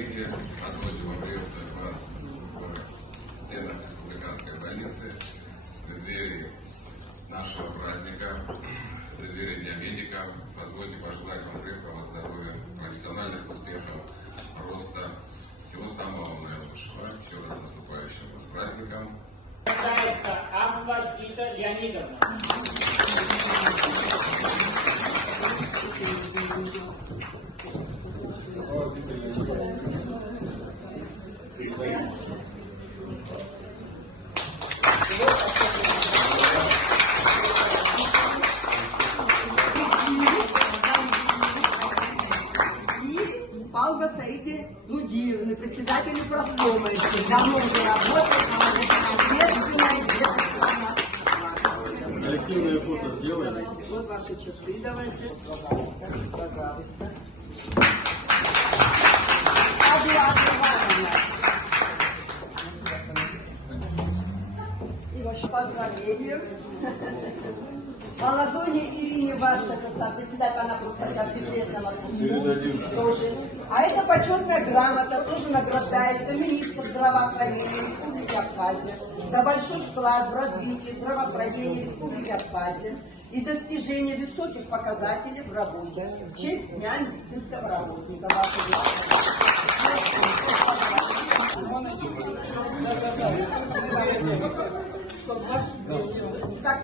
Украине. Позвольте поприветствовать вас в стенах республиканской больницы, в преддверии нашего праздника, в преддверии Дня медика. Позвольте пожелать вам крепкого здоровья, профессиональных успехов, роста, всего самого наилучшего. Еще раз с наступающим вас праздником. Анна Зита Леонидовна. Алба Саиды Лудиевны, председатель профкома, давно уже работает, ответственная коллективное фото сделали. Вот ваши часы давайте. Пожалуйста, пожалуйста. И ваше поздравление. Малазоне Ирине ваша председатель, она просто сейчас декретного отпуска тоже. А это почетная грамота, тоже награждается министр здравоохранения Республики Абхазия за большой вклад в развитие здравоохранения Республики Абхазия и достижение высоких показателей в работе в честь Дня медицинского работника. Ваши